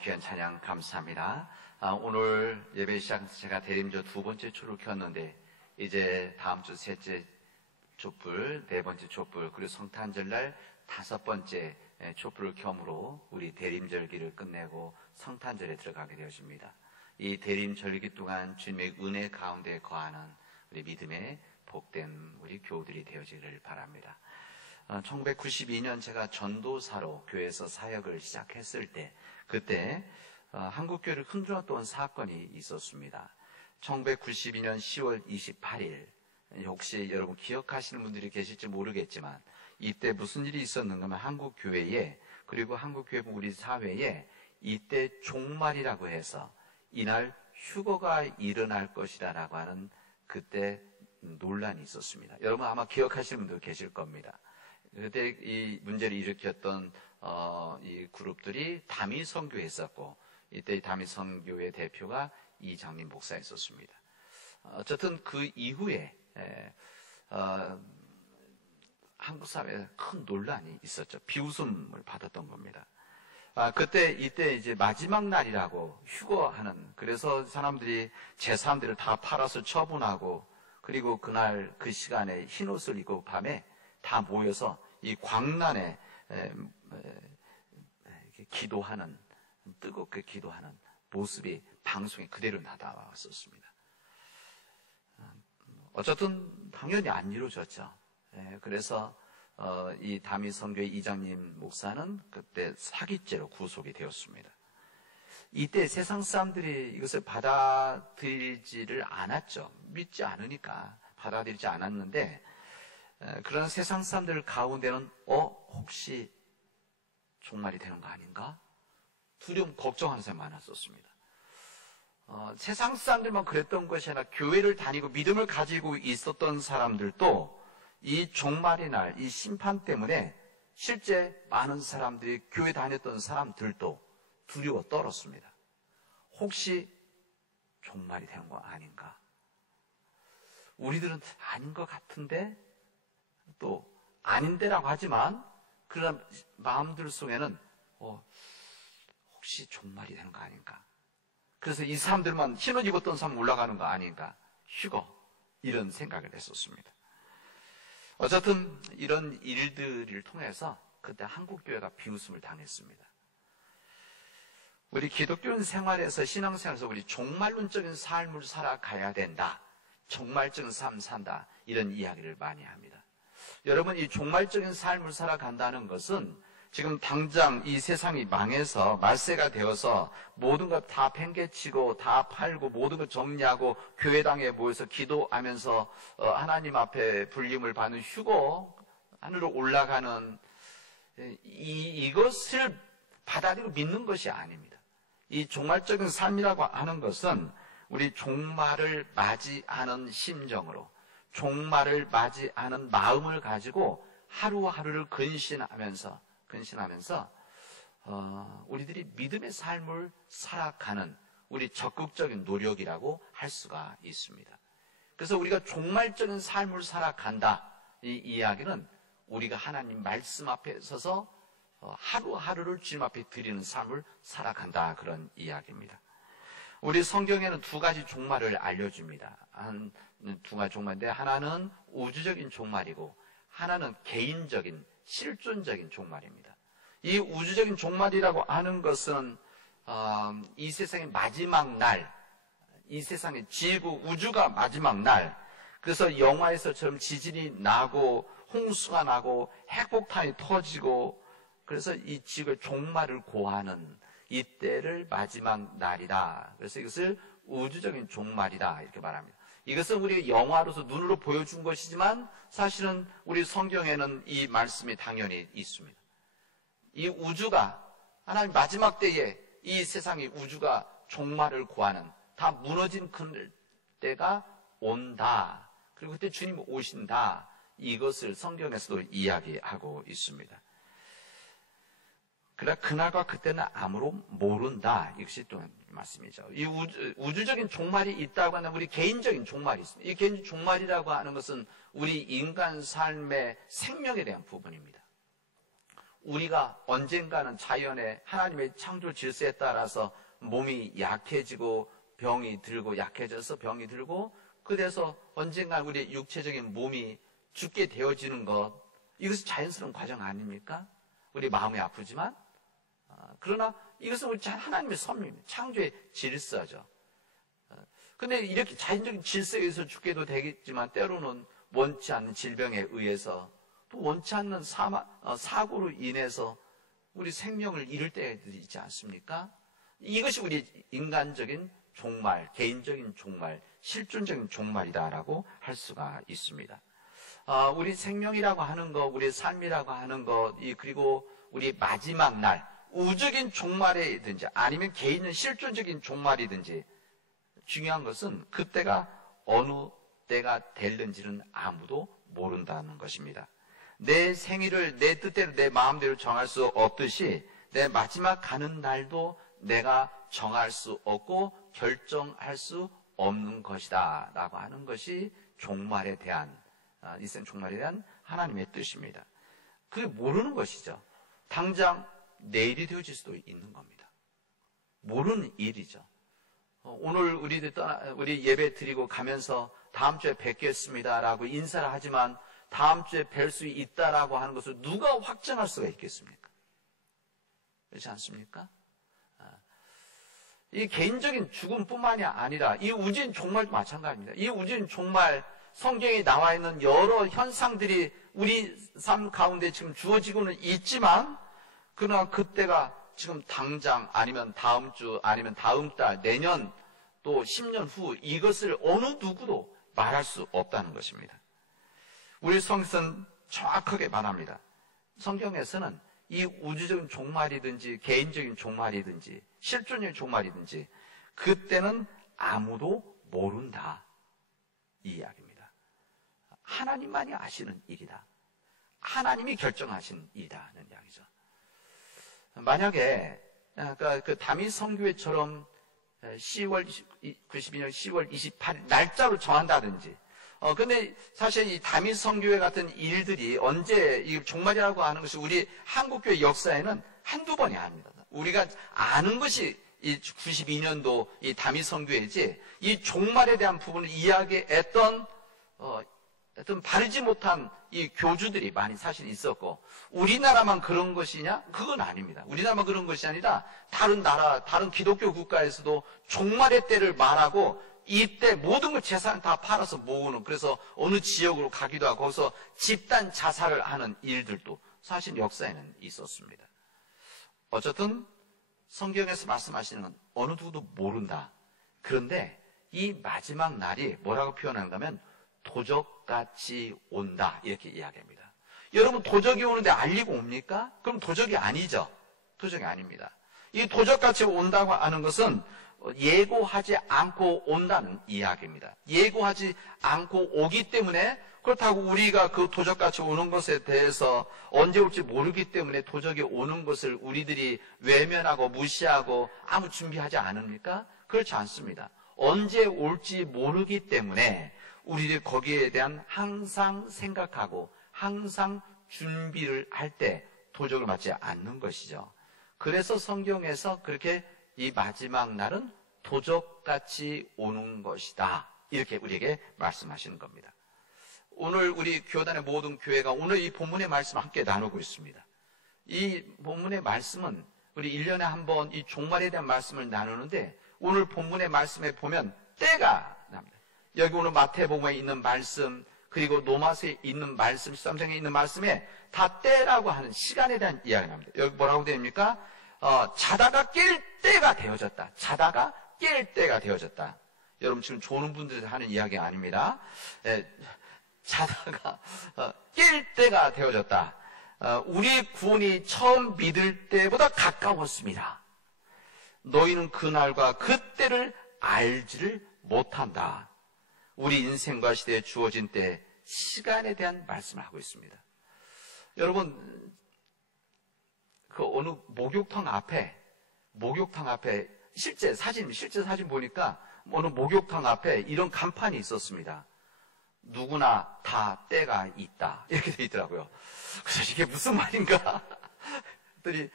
귀한 찬양 감사합니다. 오늘 예배 시작해서 제가 대림절 두 번째 초를 켰는데 이제 다음 주 셋째 촛불, 네 번째 촛불, 그리고 성탄절날 다섯 번째 촛불을 켬으로 우리 대림절기를 끝내고 성탄절에 들어가게 되어집니다. 이 대림절기 동안 주님의 은혜 가운데 거하는 우리 믿음의 복된 우리 교우들이 되어지기를 바랍니다. 1992년 제가 전도사로 교회에서 사역을 시작했을 때 그때 한국교회를 흔들었던 사건이 있었습니다. 1992년 10월 28일 혹시 여러분 기억하시는 분들이 계실지 모르겠지만 이때 무슨 일이 있었는가 하면 한국교회에 그리고 한국교회 우리 사회에 이때 종말이라고 해서 이날 휴거가 일어날 것이라고 하는 그때 논란이 있었습니다. 여러분 아마 기억하시는 분들 계실 겁니다. 그때 이 문제를 일으켰던 이 그룹들이 다미선교회 했었고 이때 다미선교회 대표가 이장림 목사였었습니다. 어쨌든 그 이후에 한국 사회에 큰 논란이 있었죠. 비웃음을 받았던 겁니다. 그때 이때 이제 마지막 날이라고 휴거하는, 그래서 사람들이 재산들을 다 팔아서 처분하고 그리고 그날 그 시간에 흰옷을 입고 밤에 다 모여서 이 광란에 기도하는, 뜨겁게 기도하는 모습이 방송에 그대로 나타왔었습니다. 어쨌든 당연히 안 이루어졌죠. 그래서 이 다미선교회 이장님 목사는 그때 사기죄로 구속이 되었습니다. 이때 세상 사람들이 이것을 받아들이지를 않았죠. 믿지 않으니까 받아들이지 않았는데 그런 세상 사람들 가운데는 혹시 종말이 되는 거 아닌가? 두려움, 걱정하는 사람이 많았었습니다. 세상 사람들만 그랬던 것이 아니라 교회를 다니고 믿음을 가지고 있었던 사람들도 이 종말의 날, 이 심판 때문에 실제 많은 사람들이 교회 다녔던 사람들도 두려워 떨었습니다. 혹시 종말이 되는 거 아닌가? 우리들은 아닌 것 같은데 또 아닌데라고 하지만 그런 마음들 속에는 혹시 종말이 되는 거 아닌가? 그래서 이 사람들만 흰옷 입었던 사람 올라가는 거 아닌가? 휴거, 이런 생각을 했었습니다. 어쨌든 이런 일들을 통해서 그때 한국교회가 비웃음을 당했습니다. 우리 기독교인 생활에서, 신앙생활에서 우리 종말론적인 삶을 살아가야 된다, 종말적인 삶 산다, 이런 이야기를 많이 합니다. 여러분, 이 종말적인 삶을 살아간다는 것은 지금 당장 이 세상이 망해서 말세가 되어서 모든 것 다 팽개치고 다 팔고 모든 것 정리하고 교회당에 모여서 기도하면서 하나님 앞에 불림을 받는 휴거, 하늘로 올라가는 이것을 받아들이고 믿는 것이 아닙니다. 이 종말적인 삶이라고 하는 것은 우리 종말을 맞이하는 심정으로, 종말을 맞이하는 마음을 가지고 하루하루를 근신하면서 우리들이 믿음의 삶을 살아가는 우리 적극적인 노력이라고 할 수가 있습니다. 그래서 우리가 종말적인 삶을 살아간다, 이 이야기는 우리가 하나님 말씀 앞에 서서 하루하루를 주님 앞에 드리는 삶을 살아간다, 그런 이야기입니다. 우리 성경에는 두 가지 종말을 알려줍니다. 두 가지 종말인데 하나는 우주적인 종말이고 하나는 개인적인 실존적인 종말입니다. 이 우주적인 종말이라고 하는 것은 이 세상의 마지막 날, 이 세상의 지구, 우주가 마지막 날, 그래서 영화에서처럼 지진이 나고 홍수가 나고 핵폭탄이 터지고 그래서 이 지구의 종말을 고하는 이때를 마지막 날이다. 그래서 이것을 우주적인 종말이다, 이렇게 말합니다. 이것은 우리 영화로서 눈으로 보여준 것이지만 사실은 우리 성경에는 이 말씀이 당연히 있습니다. 이 우주가 하나님 마지막 때에 이 세상의 우주가 종말을 고하는, 다 무너진 그 때가 온다. 그리고 그때 주님 오신다. 이것을 성경에서도 이야기하고 있습니다. 그러나 그날과 그때는 아무로 모른다. 이것이 또 말씀이죠. 이 우주적인 종말이 있다고 하는 우리 개인적인 종말이 있습니다. 이 개인적인 종말이라고 하는 것은 우리 인간 삶의 생명에 대한 부분입니다. 우리가 언젠가는 자연의 하나님의 창조 질서에 따라서 몸이 약해지고 병이 들고 약해져서 병이 들고 그래서 언젠가 우리의 육체적인 몸이 죽게 되어지는 것, 이것은 자연스러운 과정 아닙니까? 우리 마음이 아프지만 그러나 이것은 우리 하나님의 섭리입니다. 창조의 질서죠. 근데 이렇게 자연적인 질서에서 죽게도 되겠지만 때로는 원치 않는 질병에 의해서 또 원치 않는 사고로 인해서 우리 생명을 잃을 때가 있지 않습니까? 이것이 우리 인간적인 종말, 개인적인 종말, 실존적인 종말이다라고 할 수가 있습니다. 우리 생명이라고 하는 것, 우리 삶이라고 하는 것, 그리고 우리 마지막 날, 우주적인 종말이든지 아니면 개인의 실존적인 종말이든지 중요한 것은 그때가 어느 때가 될는지는 아무도 모른다는 것입니다. 내 생일을 내 뜻대로 내 마음대로 정할 수 없듯이 내 마지막 가는 날도 내가 정할 수 없고 결정할 수 없는 것이다 라고 하는 것이 종말에 대한 일생 종말에 대한 하나님의 뜻입니다. 그게 모르는 것이죠. 당장 내일이 되어질 수도 있는 겁니다. 모르는 일이죠. 오늘 우리 예배 드리고 가면서 다음 주에 뵙겠습니다라고 인사를 하지만 다음 주에 뵐 수 있다라고 하는 것을 누가 확정할 수가 있겠습니까? 그렇지 않습니까? 이 개인적인 죽음뿐만이 아니라 이 우주인 종말도 마찬가지입니다. 이 우주인 종말, 성경에 나와 있는 여러 현상들이 우리 삶 가운데 지금 주어지고는 있지만 그러나 그때가 지금 당장 아니면 다음 주 아니면 다음 달 내년 또 10년 후 이것을 어느 누구도 말할 수 없다는 것입니다. 우리 성경은 정확하게 말합니다. 성경에서는 이 우주적인 종말이든지 개인적인 종말이든지 실존적인 종말이든지 그때는 아무도 모른다 이 이야기입니다. 하나님만이 아시는 일이다. 하나님이 결정하신 일이다는 이야기죠. 만약에 그 다윗 선교회처럼 92년 10월 28일 날짜로 정한다든지 근데 사실 이 다윗 선교회 같은 일들이 언제 이 종말이라고 하는 것이 우리 한국교회 역사에는 한두 번이 아닙니다. 우리가 아는 것이 이 92년도 이 다윗 선교회지 이 종말에 대한 부분을 이야기했던 어떤 바르지 못한 이 교주들이 많이 사실 있었고 우리나라만 그런 것이냐? 그건 아닙니다. 우리나라만 그런 것이 아니라 다른 나라, 다른 기독교 국가에서도 종말의 때를 말하고 이때 모든 걸 재산을 다 팔아서 모으는 그래서 어느 지역으로 가기도 하고 거기서 집단 자살을 하는 일들도 사실 역사에는 있었습니다. 어쨌든 성경에서 말씀하시는 건 어느 누구도 모른다. 그런데 이 마지막 날이 뭐라고 표현하는가 하면 도적같이 온다 이렇게 이야기합니다. 여러분 도적이 오는데 알리고 옵니까? 그럼 도적이 아니죠. 도적이 아닙니다. 이 도적같이 온다고 하는 것은 예고하지 않고 온다는 이야기입니다. 예고하지 않고 오기 때문에 그렇다고 우리가 그 도적같이 오는 것에 대해서 언제 올지 모르기 때문에 도적이 오는 것을 우리들이 외면하고 무시하고 아무 준비하지 않습니까? 그렇지 않습니다. 언제 올지 모르기 때문에 우리들이 거기에 대한 항상 생각하고 항상 준비를 할 때 도적을 맞지 않는 것이죠. 그래서 성경에서 그렇게 이 마지막 날은 도적같이 오는 것이다. 이렇게 우리에게 말씀하시는 겁니다. 오늘 우리 교단의 모든 교회가 오늘 이 본문의 말씀을 함께 나누고 있습니다. 이 본문의 말씀은 우리 1년에 한 번 이 종말에 대한 말씀을 나누는데 오늘 본문의 말씀에 보면 때가 납니다. 여기 오늘 마태복음에 있는 말씀 그리고 로마서에 있는 말씀, 십삼장에 있는 말씀에 다 때라고 하는 시간에 대한 이야기가 납니다. 여기 뭐라고 됩니까? 자다가 깰 때가 되어졌다. 자다가 깰 때가 되어졌다. 여러분 지금 조는 분들이 하는 이야기가 아닙니다. 자다가 깰 때가 되어졌다. 우리 구원이 처음 믿을 때보다 가까웠습니다. 너희는 그날과 그때를 알지를 못한다. 우리 인생과 시대에 주어진 때 시간에 대한 말씀을 하고 있습니다. 여러분 그 어느 목욕탕 앞에 실제 사진 보니까 어느 목욕탕 앞에 이런 간판이 있었습니다. 누구나 다 때가 있다. 이렇게 돼 있더라고요. 그래서 이게 무슨 말인가 그랬더니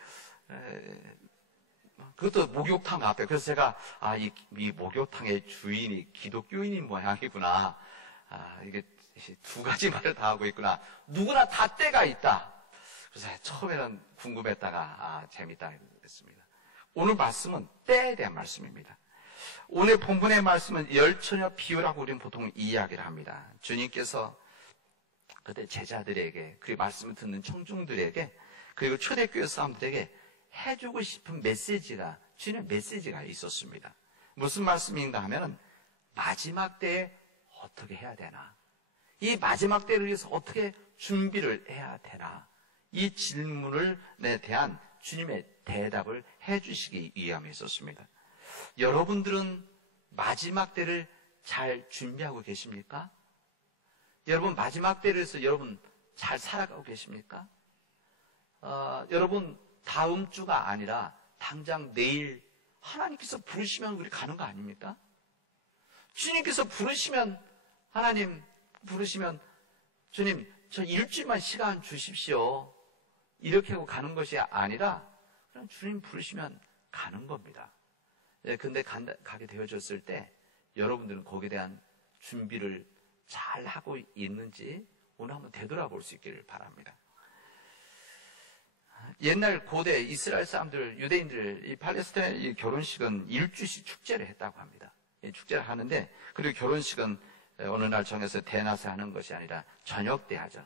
그것도 목욕탕 앞에. 그래서 제가 이 목욕탕의 주인이 기독교인인 모양이구나. 이게 두 가지 말을 다 하고 있구나. 누구나 다 때가 있다. 그래서 처음에는 궁금했다가 재밌다 했습니다. 오늘 말씀은 때에 대한 말씀입니다. 오늘 본문의 말씀은 열처녀 비유라고 우리는 보통 이야기를 합니다. 주님께서 그때 제자들에게, 그리고 말씀을 듣는 청중들에게, 그리고 초대교회 사람들에게 해주고 싶은 메시지가, 주님의 메시지가 있었습니다. 무슨 말씀인가 하면은 마지막 때에 어떻게 해야 되나, 이 마지막 때를 위해서 어떻게 준비를 해야 되나, 이 질문에 대한 주님의 대답을 해주시기 위함에 있었습니다. 여러분들은 마지막 때를 잘 준비하고 계십니까? 여러분 마지막 때를 위해서 여러분 잘 살아가고 계십니까? 여러분 다음 주가 아니라 당장 내일 하나님께서 부르시면 우리 가는 거 아닙니까? 주님께서 부르시면, 하나님 부르시면 주님 저 일주일만 시간 주십시오, 이렇게 하고 가는 것이 아니라 그냥 주님 부르시면 가는 겁니다. 근데 가게 되어졌을 때 여러분들은 거기에 대한 준비를 잘 하고 있는지 오늘 한번 되돌아볼 수 있기를 바랍니다. 옛날 고대 이스라엘 사람들, 유대인들, 이 팔레스타인 결혼식은 일주씩 축제를 했다고 합니다. 축제를 하는데, 그리고 결혼식은 어느 날 정해서 대낮에 하는 것이 아니라 저녁 때 하죠.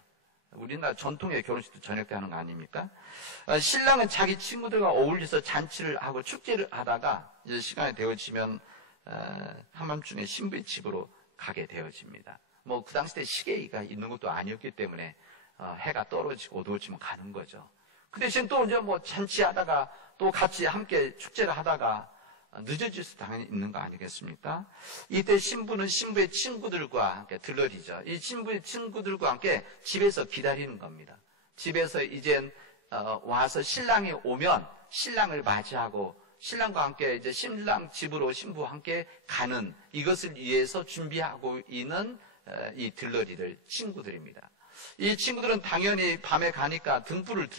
우리나라 전통의 결혼식도 저녁 때 하는 거 아닙니까? 신랑은 자기 친구들과 어울려서 잔치를 하고 축제를 하다가 이제 시간이 되어지면 한밤중에 신부의 집으로 가게 되어집니다. 뭐 그 당시 때 시계가 있는 것도 아니었기 때문에 해가 떨어지고 어두워지면 가는 거죠. 그 대신 또 이제 뭐 잔치하다가 또 같이 함께 축제를 하다가 늦어질 수 당연히 있는 거 아니겠습니까? 이때 신부는 신부의 친구들과 함께 들러리죠. 이 신부의 친구들과 함께 집에서 기다리는 겁니다. 집에서 이젠 와서 신랑이 오면 신랑을 맞이하고 신랑과 함께 이제 신랑 집으로 신부와 함께 가는, 이것을 위해서 준비하고 있는 이 들러리들 친구들입니다. 이 친구들은 당연히 밤에 가니까 등불을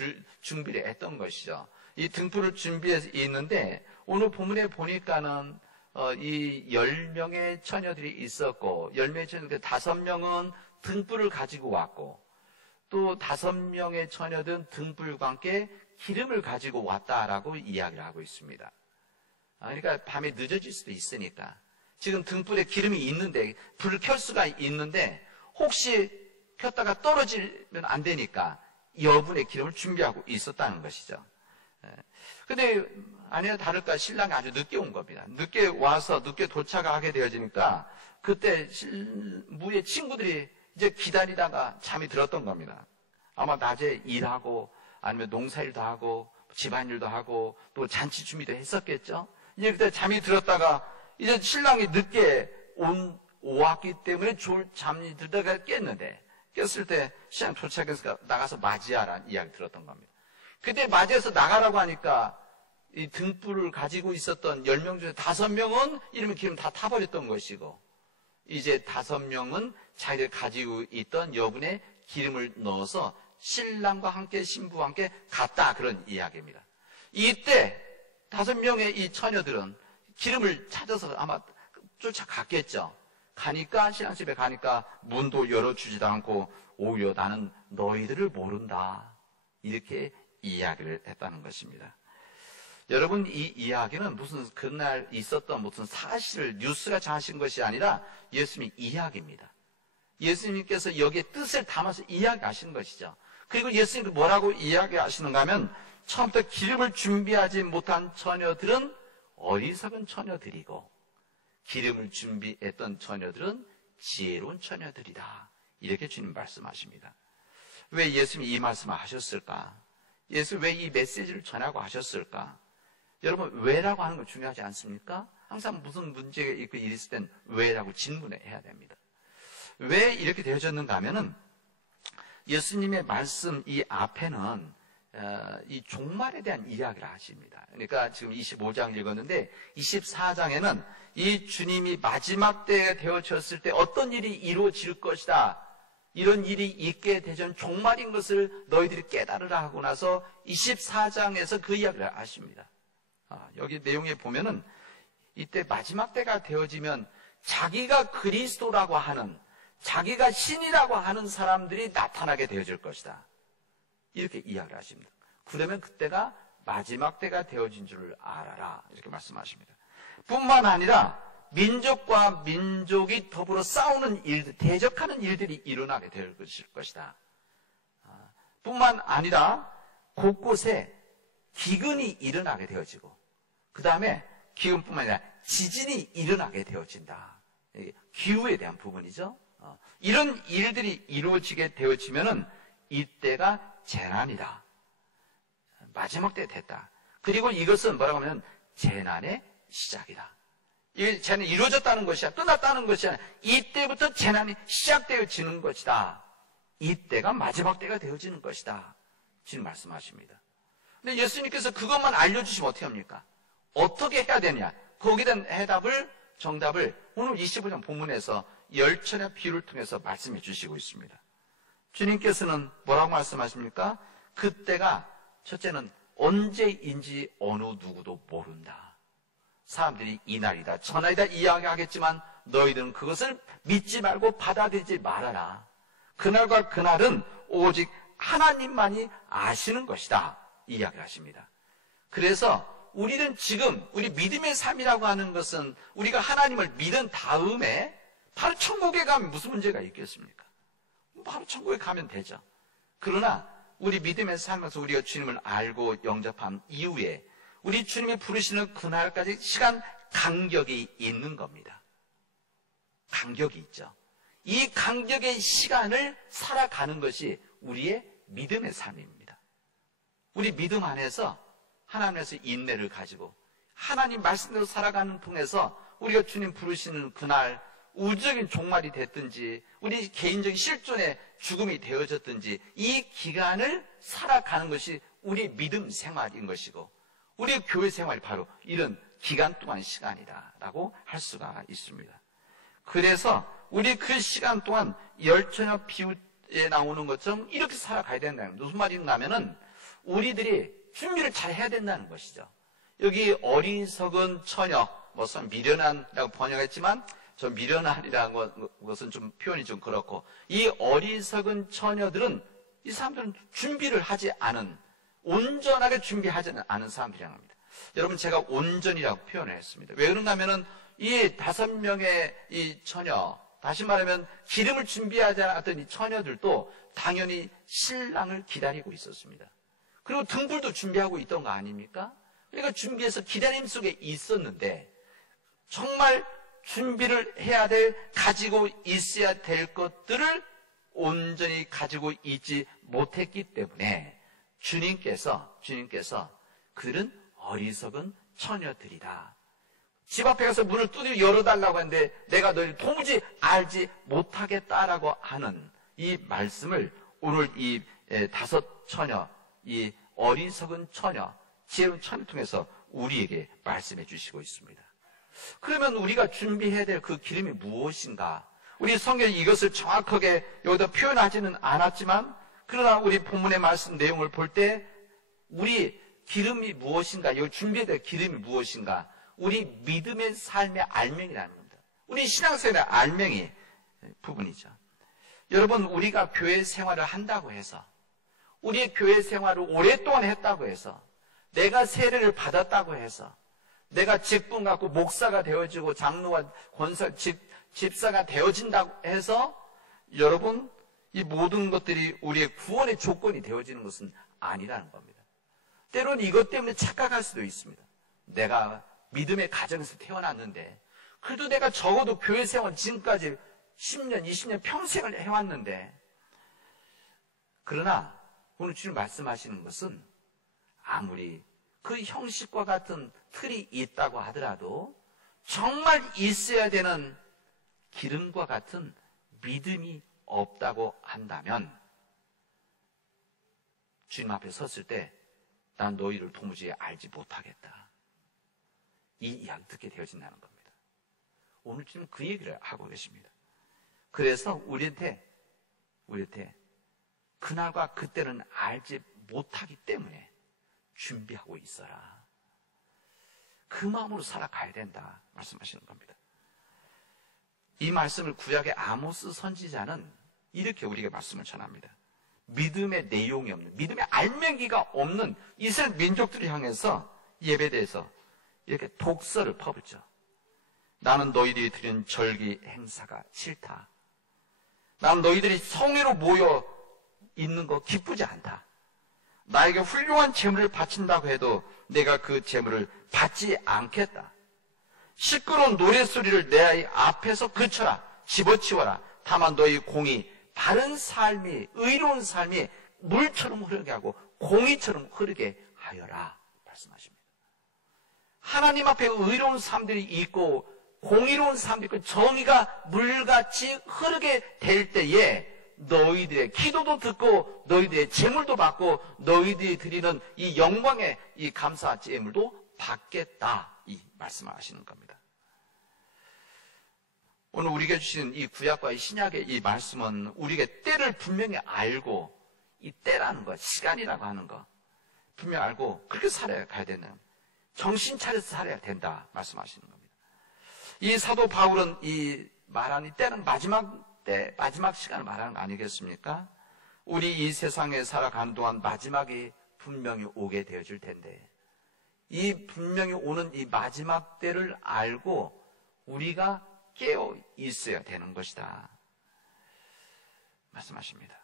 준비를 했던 것이죠. 이 등불을 준비해서 있는데 오늘 본문에 보니까는 이 10명의 처녀들이 있었고, 10명의 처녀들 5명은 등불을 가지고 왔고, 또 5명의 처녀들은 등불과 함께 기름을 가지고 왔다라고 이야기를 하고 있습니다. 그러니까 밤에 늦어질 수도 있으니까 지금 등불에 기름이 있는데, 불을 켤 수가 있는데 혹시 켰다가 떨어지면 안 되니까 여분의 기름을 준비하고 있었다는 것이죠. 근데 아니나 다를까 신랑이 아주 늦게 온 겁니다. 늦게 와서 늦게 도착하게 되어지니까 그때 신부의 친구들이 이제 기다리다가 잠이 들었던 겁니다. 아마 낮에 일하고 아니면 농사일도 하고 집안일도 하고 또 잔치 준비도 했었겠죠. 이제 그때 잠이 들었다가 이제 신랑이 늦게 왔기 때문에 잠이 들다가 깼는데, 깼을 때 신랑 도착해서 나가서 맞이하라는 이야기 들었던 겁니다. 그때 맞이해서 나가라고 하니까 이 등불을 가지고 있었던 10명 중에 5명은 이러면 기름 다 타버렸던 것이고, 이제 5명은 자기들 가지고 있던 여분의 기름을 넣어서 신랑과 함께 신부와 함께 갔다, 그런 이야기입니다. 이때 5명의 이 처녀들은 기름을 찾아서 아마 쫓아갔겠죠. 가니까 신랑 집에 가니까 문도 열어주지도 않고 오히려 나는 너희들을 모른다, 이렇게 이야기를 했다는 것입니다. 여러분, 이 이야기는 무슨 그날 있었던 무슨 사실을 뉴스가 하신 것이 아니라 예수님의 이야기입니다. 예수님께서 여기에 뜻을 담아서 이야기하시는 것이죠. 그리고 예수님이 뭐라고 이야기하시는가 하면, 처음부터 기름을 준비하지 못한 처녀들은 어리석은 처녀들이고 기름을 준비했던 처녀들은 지혜로운 처녀들이다, 이렇게 주님 말씀하십니다. 왜 예수님이 이 말씀을 하셨을까? 예수님 왜 이 메시지를 전하고 하셨을까? 여러분, 왜라고 하는 건 중요하지 않습니까? 항상 무슨 문제가 있고 일이 있을 땐 왜라고 질문해야 됩니다. 왜 이렇게 되어졌는가 하면은 예수님의 말씀 이 앞에는 이 종말에 대한 이야기를 하십니다. 그러니까 지금 25장 읽었는데 24장에는 이 주님이 마지막 때에 되어졌을 때 어떤 일이 이루어질 것이다, 이런 일이 있게 되전 종말인 것을 너희들이 깨달으라 하고 나서 24장에서 그 이야기를 하십니다. 여기 내용에 보면은 이때 마지막 때가 되어지면 자기가 그리스도라고 하는, 자기가 신이라고 하는 사람들이 나타나게 되어질 것이다. 이렇게 이야기를 하십니다. 그러면 그때가 마지막 때가 되어진 줄 알아라. 이렇게 말씀하십니다. 뿐만 아니라 민족과 민족이 더불어 싸우는 일들, 대적하는 일들이 일어나게 될 것이다. 뿐만 아니라 곳곳에 기근이 일어나게 되어지고, 그 다음에 기근뿐만 아니라 지진이 일어나게 되어진다. 기후에 대한 부분이죠. 이런 일들이 이루어지게 되어지면은 이때가 재난이다. 마지막 때 됐다. 그리고 이것은 뭐라고 하면 재난의 시작이다. 이 재난이 이루어졌다는 것이야. 끝났다는 것이 아니라 이때부터 재난이 시작되어지는 것이다. 이때가 마지막 때가 되어지는 것이다. 지금 말씀하십니다. 근데 예수님께서 그것만 알려주시면 어떻게 합니까? 어떻게 해야 되냐? 거기에 대한 정답을 오늘 25장 본문에서 열천의 비유를 통해서 말씀해 주시고 있습니다. 주님께서는 뭐라고 말씀하십니까? 그때가 첫째는 언제인지 어느 누구도 모른다. 사람들이 이날이다, 저날이다 이야기하겠지만 너희들은 그것을 믿지 말고 받아들이지 말아라. 그날과 그날은 오직 하나님만이 아시는 것이다. 이야기를 하십니다. 그래서 우리는 지금 우리 믿음의 삶이라고 하는 것은 우리가 하나님을 믿은 다음에 바로 천국에 가면 무슨 문제가 있겠습니까? 바로 천국에 가면 되죠. 그러나 우리 믿음의 삶에서 우리가 주님을 알고 영접한 이후에 우리 주님이 부르시는 그날까지 시간 간격이 있는 겁니다. 간격이 있죠. 이 간격의 시간을 살아가는 것이 우리의 믿음의 삶입니다. 우리 믿음 안에서 하나님에서 인내를 가지고 하나님 말씀대로 살아가는 통해서 우리가 주님 부르시는 그날 우주적인 종말이 됐든지 우리 개인적인 실존의 죽음이 되어졌든지 이 기간을 살아가는 것이 우리 믿음 생활인 것이고 우리 교회 생활이 바로 이런 기간 동안 시간이다라고 할 수가 있습니다. 그래서 우리 그 시간 동안 열처녀 비유에 나오는 것처럼 이렇게 살아가야 된다는 거예요. 무슨 말이냐면은 우리들이 준비를 잘 해야 된다는 것이죠. 여기 어리석은 처녀, 미련한이라고 번역했지만 저 미련한이라는 것은 좀 표현이 좀 그렇고 이 어리석은 처녀들은 이 사람들은 준비를 하지 않은 온전하게 준비하지 않은 사람들이라고 합니다. 여러분 제가 온전이라고 표현을 했습니다. 왜 그런가 하면은 이 5명의 이 처녀, 다시 말하면 기름을 준비하지 않았던 이 처녀들도 당연히 신랑을 기다리고 있었습니다. 그리고 등불도 준비하고 있던 거 아닙니까? 그러니까 준비해서 기다림 속에 있었는데 정말 준비를 해야 될, 가지고 있어야 될 것들을 온전히 가지고 있지 못했기 때문에 주님께서 그들은 어리석은 처녀들이다. 집 앞에 가서 문을 두드려 열어달라고 하는데 내가 너희를 도무지 알지 못하겠다라고 하는 이 말씀을 오늘 이 5 처녀, 이 어리석은 처녀, 지혜로운 처녀를 통해서 우리에게 말씀해 주시고 있습니다. 그러면 우리가 준비해야 될 그 기름이 무엇인가? 우리 성경이 이것을 정확하게 여기다 표현하지는 않았지만 그러나 우리 본문의 말씀 내용을 볼 때 우리 기름이 무엇인가? 여기 준비해야 될 기름이 무엇인가? 우리 믿음의 삶의 알맹이라는 겁니다. 우리 신앙생활의 알맹이 부분이죠. 여러분 우리가 교회 생활을 한다고 해서 우리의 교회 생활을 오랫동안 했다고 해서 내가 세례를 받았다고 해서 내가 직분 갖고 목사가 되어지고 장로가 권사, 집사가 되어진다고 해서 여러분 이 모든 것들이 우리의 구원의 조건이 되어지는 것은 아니라는 겁니다. 때로는 이것 때문에 착각할 수도 있습니다. 내가 믿음의 가정에서 태어났는데 그래도 내가 적어도 교회 생활 지금까지 10년, 20년 평생을 해왔는데 그러나 오늘 주님 말씀하시는 것은 아무리 그 형식과 같은 틀이 있다고 하더라도 정말 있어야 되는 기름과 같은 믿음이 없다고 한다면 주님 앞에 섰을 때 난 너희를 도무지 알지 못하겠다. 이 이야기 듣게 되어진다는 겁니다. 오늘 주님 그 얘기를 하고 계십니다. 그래서 우리한테 우리한테 그날과 그때는 알지 못하기 때문에 준비하고 있어라. 그 마음으로 살아가야 된다 말씀하시는 겁니다. 이 말씀을 구약의 아모스 선지자는 이렇게 우리에게 말씀을 전합니다. 믿음의 내용이 없는, 믿음의 알맹이가 없는 이스라엘 민족들을 향해서 예배대에서 이렇게 독서를 퍼붓죠. 나는 너희들이 드리는 절기 행사가 싫다. 나는 너희들이 성회로 모여 있는 거 기쁘지 않다. 나에게 훌륭한 재물을 바친다고 해도 내가 그 재물을 받지 않겠다. 시끄러운 노랫소리를 내 앞에서 그쳐라. 집어치워라. 다만 너희 공이 바른 삶이, 의로운 삶이 물처럼 흐르게 하고 공이처럼 흐르게 하여라 말씀하십니다. 하나님 앞에 의로운 사람들이 있고 공의로운 사람들이 있고 정의가 물같이 흐르게 될 때에 너희들의 기도도 듣고 너희들의 재물도 받고 너희들이 드리는 이 영광의 이 감사 제물도 받겠다 이 말씀을 하시는 겁니다. 오늘 우리에게 주신 이 구약과 이 신약의 이 말씀은 우리에게 때를 분명히 알고 이 때라는 것, 시간이라고 하는 것 분명히 알고 그렇게 살아야 가야 되는, 정신 차려서 살아야 된다 말씀하시는 겁니다. 이 사도 바울은 이 말하는 때는 마지막 때, 마지막 시간을 말하는 거 아니겠습니까? 우리 이 세상에 살아가는 동안 마지막이 분명히 오게 되어질 텐데 이 분명히 오는 이 마지막 때를 알고 우리가 깨어 있어야 되는 것이다 말씀하십니다.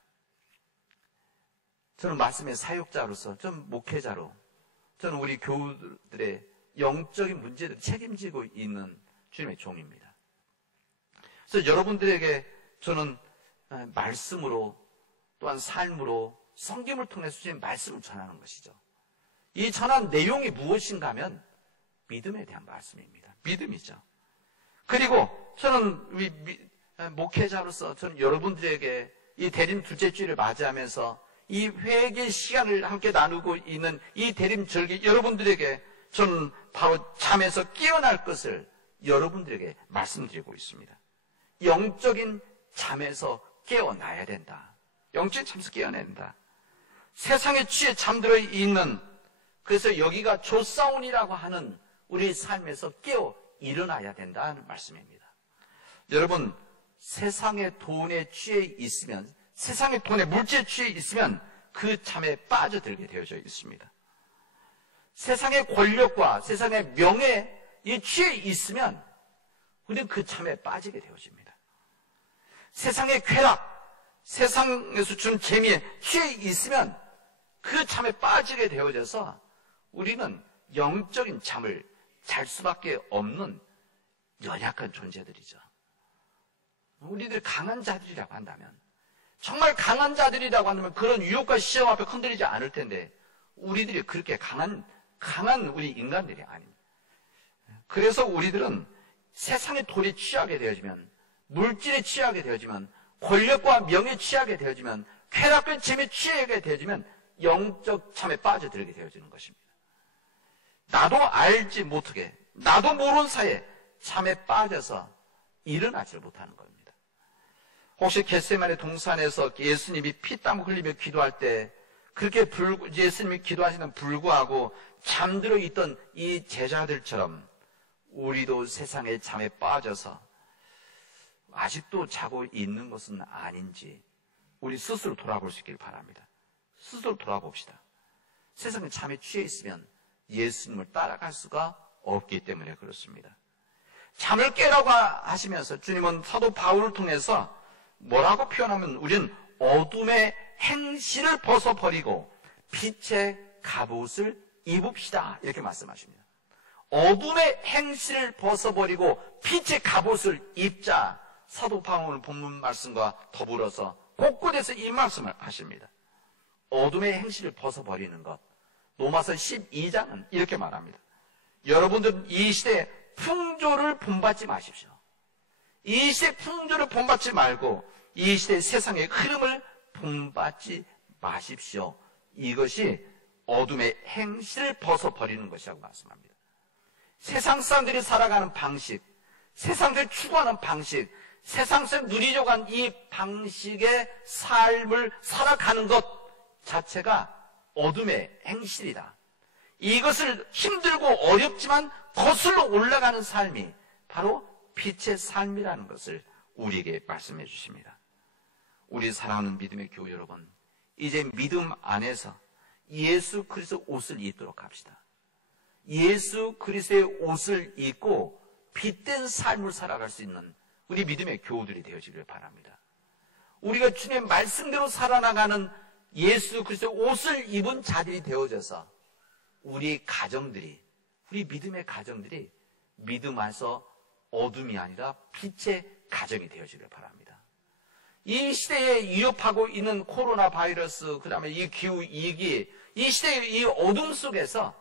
저는 말씀의 사역자로서, 저는 목회자로, 저는 우리 교우들의 영적인 문제들을 책임지고 있는 주님의 종입니다. 그래서 여러분들에게 저는 말씀으로 또한 삶으로 성경을 통해서 주신 말씀을 전하는 것이죠. 이 전한 내용이 무엇인가 하면 믿음에 대한 말씀입니다. 믿음이죠. 그리고 저는 목회자로서 저는 여러분들에게 이 대림 둘째 주일을 맞이하면서 이 회개 시간을 함께 나누고 있는 이 대림절기 여러분들에게 저는 바로 잠에서 깨어날 것을 여러분들에게 말씀드리고 있습니다. 영적인 잠에서 깨어나야 된다. 영적인 잠에서 깨어나야 된다. 세상의 취에 잠들어 있는, 그래서 여기가 조사온이라고 하는 우리 삶에서 깨어 일어나야 된다는 말씀입니다. 여러분, 세상의 돈에 취해 있으면, 세상의 돈에 물질에 취해 있으면 그 잠에 빠져들게 되어져 있습니다. 세상의 권력과 세상의 명예에 취해 있으면 우리는 그 잠에 빠지게 되어집니다. 세상의 쾌락, 세상에서 준 재미에 취해 있으면 그 잠에 빠지게 되어져서 우리는 영적인 잠을 잘 수밖에 없는 연약한 존재들이죠. 우리들 강한 자들이라고 한다면, 정말 강한 자들이라고 한다면 그런 유혹과 시험 앞에 흔들리지 않을 텐데 우리들이 그렇게 강한 우리 인간들이 아닙니다. 그래서 우리들은 세상의 돈에 취하게 되어지면, 물질에 취하게 되어지면, 권력과 명예에 취하게 되어지면, 쾌락과 재미에 취하게 되어지면 영적 잠에 빠져들게 되어지는 것입니다. 나도 알지 못하게, 나도 모르는 사이에 잠에 빠져서 일어나지 못하는 겁니다. 혹시 겟세마네 동산에서 예수님이 피땀 흘리며 기도할 때 그렇게 예수님이 기도하시는 불구하고 잠들어 있던 이 제자들처럼 우리도 세상의 잠에 빠져서 아직도 자고 있는 것은 아닌지 우리 스스로 돌아볼 수 있기를 바랍니다. 스스로 돌아봅시다. 세상의 잠에 취해 있으면 예수님을 따라갈 수가 없기 때문에 그렇습니다. 잠을 깨라고 하시면서 주님은 사도 바울을 통해서 뭐라고 표현하면 우리는 어둠의 행실을 벗어버리고 빛의 갑옷을 입읍시다 이렇게 말씀하십니다. 어둠의 행실을 벗어버리고 빛의 갑옷을 입자. 사도 바울 본문 말씀과 더불어서 곳곳에서 이 말씀을 하십니다. 어둠의 행실을 벗어버리는 것. 로마서 12장은 이렇게 말합니다. 여러분들은 이 시대에 풍조를 본받지 마십시오. 이 시대의 풍조를 본받지 말고 이 시대의 세상의 흐름을 본받지 마십시오. 이것이 어둠의 행실을 벗어버리는 것이라고 말씀합니다. 세상 사람들이 살아가는 방식, 세상들이 추구하는 방식, 세상에서 누리려고 한 이 방식의 삶을 살아가는 것 자체가 어둠의 행실이다. 이것을 힘들고 어렵지만 거슬러 올라가는 삶이 바로 빛의 삶이라는 것을 우리에게 말씀해 주십니다. 우리 사랑하는 믿음의 교우 여러분, 이제 믿음 안에서 예수 그리스도 옷을 입도록 합시다. 예수 그리스도의 옷을 입고 빛된 삶을 살아갈 수 있는 우리 믿음의 교우들이 되어지길 바랍니다. 우리가 주님의 말씀대로 살아나가는 예수 그리스도의 옷을 입은 자들이 되어져서 우리 가정들이, 우리 믿음의 가정들이 믿음 안에서 어둠이 아니라 빛의 가정이 되어지길 바랍니다. 이 시대에 위협하고 있는 코로나 바이러스, 그 다음에 이 기후위기, 이 시대의 이 어둠 속에서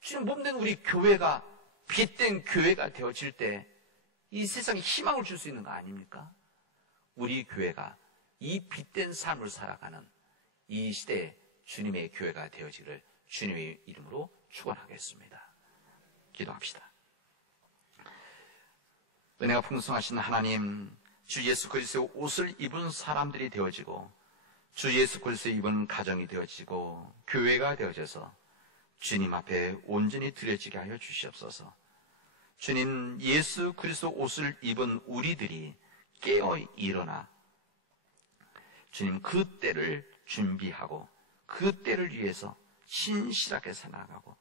주님 몸된 우리 교회가 빛된 교회가 되어질 때 이 세상에 희망을 줄 수 있는 거 아닙니까? 우리 교회가 이 빛된 삶을 살아가는 이 시대에 주님의 교회가 되어지기를 주님의 이름으로 축원하겠습니다. 기도합시다. 은혜가 풍성하신 하나님, 주 예수 그리스도의 옷을 입은 사람들이 되어지고 주 예수 그리스도의 입은 가정이 되어지고 교회가 되어져서 주님 앞에 온전히 드려지게 하여 주시옵소서. 주님, 예수 그리스도 옷을 입은 우리들이 깨어 일어나 주님 그 때를 준비하고 그 때를 위해서 신실하게 살아가고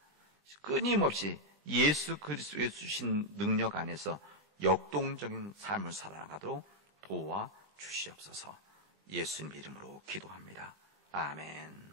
끊임없이 예수 그리스도의 주신 능력 안에서 역동적인 삶을 살아가도록 도와 주시옵소서. 예수님 이름으로 기도합니다. 아멘.